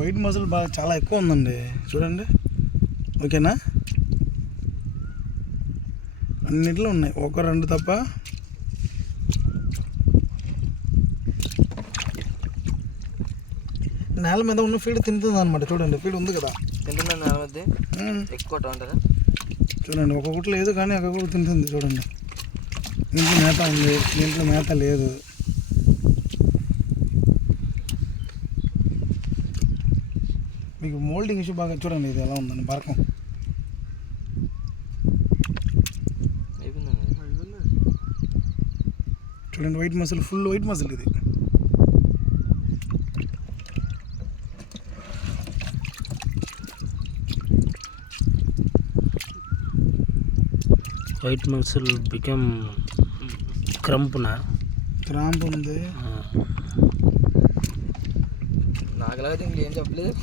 White muscle బాగా చాలా ఎక్కువ ఉందండి, చూడండి. ఓకేనా, అన్నిట్లో ఉన్నాయి, ఒక రెండు తప్ప. నేల మీద ఉన్న ఫీడ్ తింటుంది అనమాట. చూడండి, ఫీడ్ ఉంది కదా, తింటున్నా నేల మధ్య ఎక్కువ అంటారా. చూడండి, ఒక్కొక్కటి లేదు కానీ ఒక్కొక్కటి తింటుంది. చూడండి, దీంట్లో మేత ఉంది, దీంట్లో మేత లేదు. మీకు మోల్డింగ్ ఇష్యూ బాగా చూడండి, ఇది ఎలా ఉందండి బరకం. చూడండి, white muscle, full white muscle ఇది. వైట్ మసిల్ బికమ్ క్రంప్ ఉంది. నాకులాగా దీనికి ఏం చెప్పలేదు.